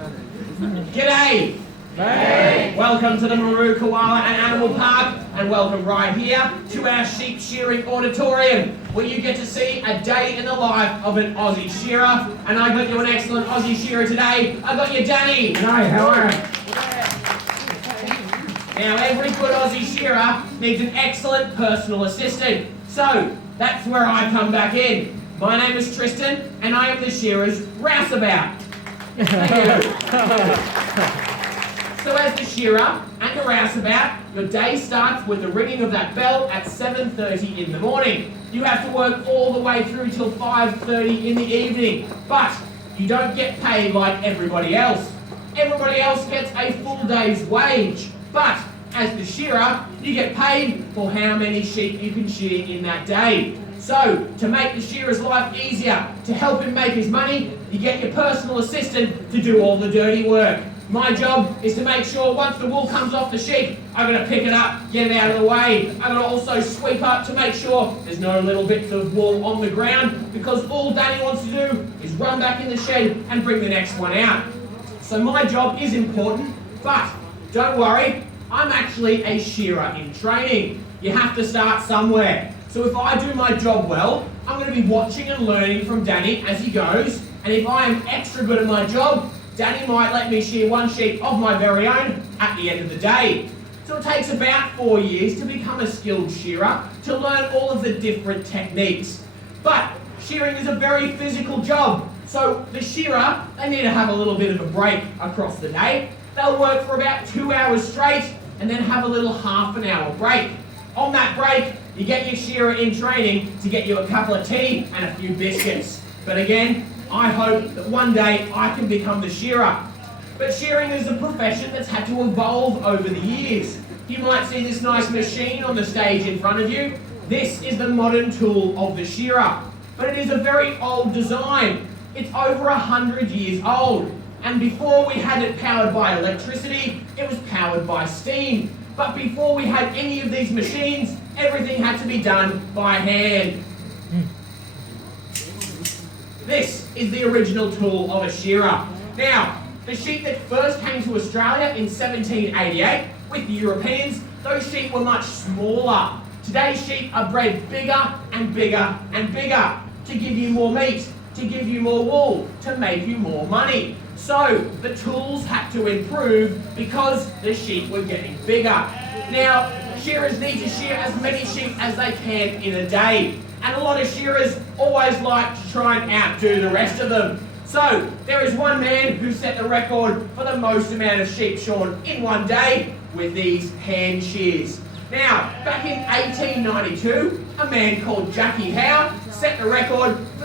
G'day! Hey! Welcome to the Maru Koala and Animal Park, and welcome right here to our sheep shearing auditorium, where you get to see a day in the life of an Aussie shearer. And I got you an excellent Aussie shearer today. I got you Danny. Hi, how are you? Now, every good Aussie shearer needs an excellent personal assistant. So, that's where I come back in. My name is Tristan, and I am the shearer's rouseabout. Thank you. So as the shearer and the rouseabout, your day starts with the ringing of that bell at 7:30 in the morning. You have to work all the way through till 5:30 in the evening, but you don't get paid like everybody else. Everybody else gets a full day's wage, but as the shearer, you get paid for how many sheep you can shear in that day. So, to make the shearer's life easier, to help him make his money, you get your personal assistant to do all the dirty work. My job is to make sure once the wool comes off the sheep, I'm going to pick it up, get it out of the way. I'm going to also sweep up to make sure there's no little bits of wool on the ground, because all Danny wants to do is run back in the shed and bring the next one out. So my job is important, but don't worry, I'm actually a shearer in training. You have to start somewhere. So if I do my job well, I'm going to be watching and learning from Danny as he goes, and if I am extra good at my job, Danny might let me shear one sheep of my very own at the end of the day. So it takes about 4 years to become a skilled shearer, to learn all of the different techniques. But shearing is a very physical job, so the shearer, they need to have a little bit of a break across the day. They'll work for about 2 hours straight, and then have a little half an hour break. On that break, you get your shearer in training to get you a couple of tea and a few biscuits. But again, I hope that one day I can become the shearer. But shearing is a profession that's had to evolve over the years. You might see this nice machine on the stage in front of you. This is the modern tool of the shearer. But it is a very old design. It's over 100 years old. And before we had it powered by electricity, it was powered by steam. But before we had any of these machines, everything had to be done by hand. This is the original tool of a shearer. Now, the sheep that first came to Australia in 1788 with the Europeans, those sheep were much smaller. Today's sheep are bred bigger and bigger and bigger to give you more meat, to give you more wool, to make you more money. So the tools had to improve because the sheep were getting bigger. Now, shearers need to shear as many sheep as they can in a day. And a lot of shearers always like to try and outdo the rest of them. So there is one man who set the record for the most amount of sheep shorn in one day with these hand shears. Now, back in 1892, a man called Jackie Howe set the record for